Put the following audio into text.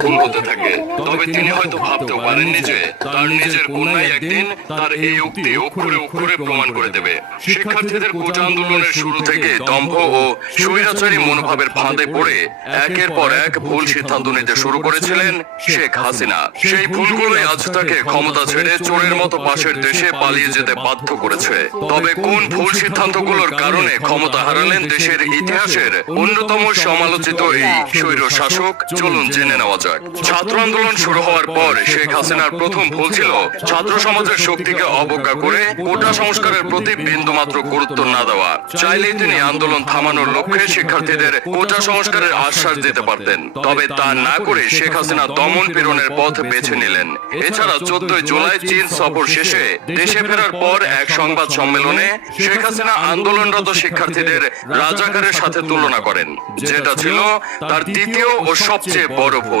ভুল হতে থাকে। তবে তিনি হয়তো ভাবতেও পারেননি যে তার নিজের কন্যাই একদিন তার এই উক্তি অক্ষরে অক্ষরে প্রমাণ করে দেবে। শিক্ষার্থীদের কোটা আন্দোলনের শুরু থেকে দম্ভ ও স্বৈরাচারী মনোভাবের ফাঁদে পড়ে একের পর এক ভুল সিদ্ধান্ত নিতে শুরু করেছিলেন শেখ হাসিনা। সেই ভুলগুলোই আজ তাকে ক্ষমতা ছেড়ে চোরের মতো পাশের দেশে পালিয়ে যেতে বাধ্য করেছে। তবে কোন ভুল সিদ্ধান্তগুলোর কারণে ক্ষমতা হারালেন দেশের ইতিহাসের অন্যতম সমালোচিত এই স্বৈর শাসক, চলুন জেনে নেওয়া যাক। ছাত্র আন্দোলন শুরু হওয়ার পর শেখ হাসিনার প্রথম ভুল ছিল ছাত্র সমাজের শক্তিকে অবজ্ঞা করে কোটা সংস্কারের প্রতি বিন্দুমাত্র গুরুত্ব না দেওয়া। চাইলেই তিনি আন্দোলন থামানোর লক্ষ্যে শিক্ষার্থীদের কোটা সংস্কারের আশ্বাস দিতে পারতেন, তবে তা না করে শেখ হাসিনা দমন পীড়নের পথ বেছে নিলেন। এছাড়া 14 জুলাই চীন সফর শেষে দেশে ফেরার পর এক সংবাদ সম্মেলনে শেখ হাসিনা আন্দোলনরত শিক্ষার্থীদের রাজাকারের সাথে তুলনা করেন, যেটা ছিল তার দ্বিতীয় ও সবচেয়ে বড় ভুল।